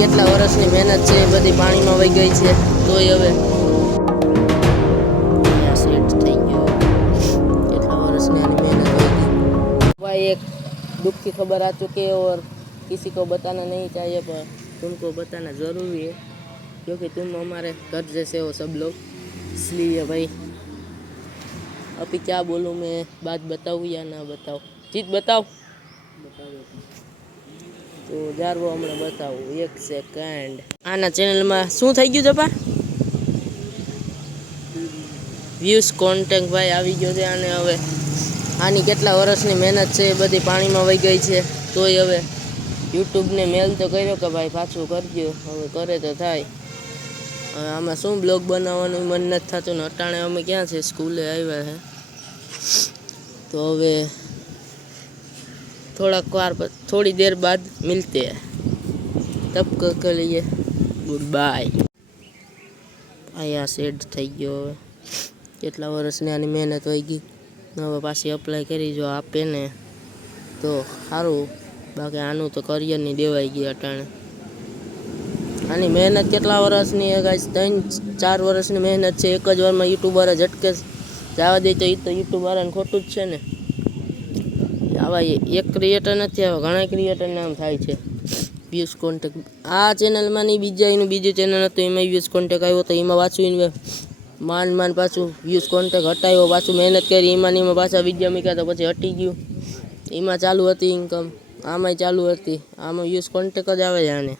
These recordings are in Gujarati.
કેટલા વર્ષની મહેનત છે એ બધી પાણીમાં વહી ગઈ છે, તોય હવે સેટ થઈ ગયો। કેટલા વર્ષની આની મહેનત વહી ગઈ भाई। एक दुख की खबर आ चुकी है और किसी को बताना नहीं चाहिए, पर तुमको बताना ज़रूरी है क्योंकि तुम हमारे घर जैसे हो सब लोग, इसलिए भाई अभी क्या बोलूँ मैं, बात बताऊँ या ना बताऊँ? चीज बताओ तो यार वो हमने बताऊँ। एक सेकंड आना चैनल में शू थी गयु जपा व्यूज कॉन्टेक्ट भाई આવી ગયો છે। અને હવે આની કેટલા વર્ષની મહેનત છે એ બધી પાણીમાં વહી ગઈ છે, તોય હવે યુટ્યુબને મેલ તો કર્યો કે ભાઈ પાછું કરજો, હવે કરે તો થાય। હવે આમાં શું બ્લોગ બનાવવાનું મન નથી થતું ને અટાણે અમે ક્યાં છે, સ્કૂલે આવ્યા છે, તો હવે थोड़ी देर बाद मिलते हैं, तब के लिए गुड बाय। आया सेट થઈ ગયો। હવે કેટલા વર્ષની આની મહેનત વહી ગઈ, હવે પાછી અપ્લાય કરી જો આપે ને તો સારું, બાકી આનું તો કરિયર ની દેવાઈ ગઈ અટાણે। આની મહેનત કેટલા વર્ષની છે ગાઈસ, 3-4 વર્ષની મહેનત છે। એક જ વારમાં યુટ્યુબર ઝટકે જવા દે તો એ તો યુટ્યુબરને ખોટું જ છે ને। આવા એક ક્રિએટર નથી, આવા ઘણા ક્રિએટરને આમ થાય છે વ્યૂઝ કોન્ટેક્ટ। આ ચેનલમાં નહીં, બીજા એનું બીજું ચેનલ હતું એમાં વ્યૂઝ કોન્ટેક્ટ આવ્યો તો એમાં પાછું માંડ પાછું વ્યૂઝ કોન્ટેક્ટ હટાવ્યો, પાછું મહેનત કરી એમાં પાછા વિડીયો મૂક્યા તો પછી હટી ગયું। એમાં ચાલુ હતી ઇન્કમ, આમાંય ચાલુ હતી, આમાં વ્યૂઝ કોન્ટેક્ટ જ આવે છે આને।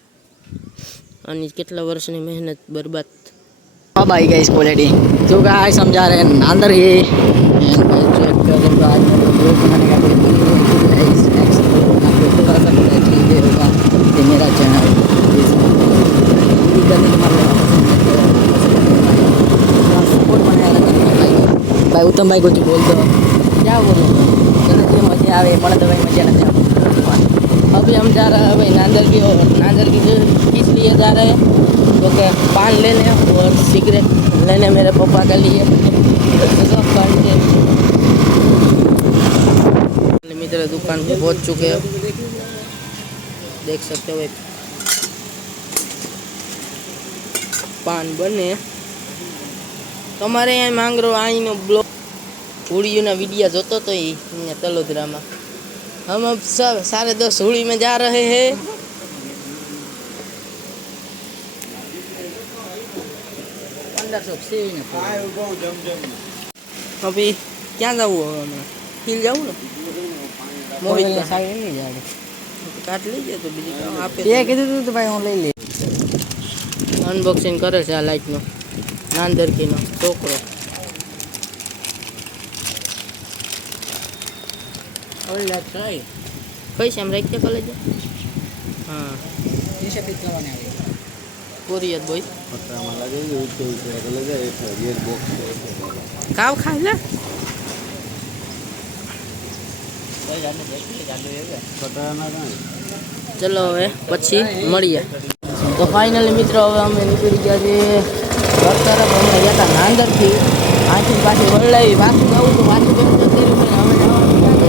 આની કેટલા વર્ષની મહેનત बर्बाद। अब आई गई क्वालिटी जो गाइस समझा रहे हैं अंदर ही चेक करें तो आज मैं वीडियो बनाने का कोई नेक्स्ट आपको थोड़ा सा पता चलिए होगा कि मेरा चैनल सपोर्ट बनाया रखना भाई। उत्तम भाई कुछ बोल दो, क्या बोलूँ, चलो जो मजा आवे पड़े तो भाई मजा नहीं अभी हम जा रहे हैं भाई नांदर की ओर। नांदर की किस लिए जा रहे हैं, तो क्या पान लेने और सिगरेट लेने मेरे पापा के लिए। मित्र दुकान पे पहुंच चुके हैं, देख सकते हो पान बने। તમારે અહીંયા માંગરો આઈનો બ્લોગ હોળીના वीडियो જોતો તો એ તલોદરામાં। हम अब 10:30 होली में जा रहे हैं। अभी क्या जाऊँ, हिल जाऊँ ना मोहित काट लीजिए तो बीजी आप तो भाई હું લઈ લે। अनबॉक्सिंग करे છે આ લાઈટનો નાંદરકીનો છોકરો। पैसे हम रखते कॉलेज। हाँ पूरी बोई काव खा ले। चलो હવે પછી મળીએ। તો ફાઇનલી મિત્રો હવે અમે નીકળી ગયા છીએ ઘર તરફ। અમે ગયા હતા નાંદરથી, આથી પાછી વરલાવી, પાછું જવું તો પાછું કેમ જતી રહ્યું, હવે જવાનું ક્યાં છે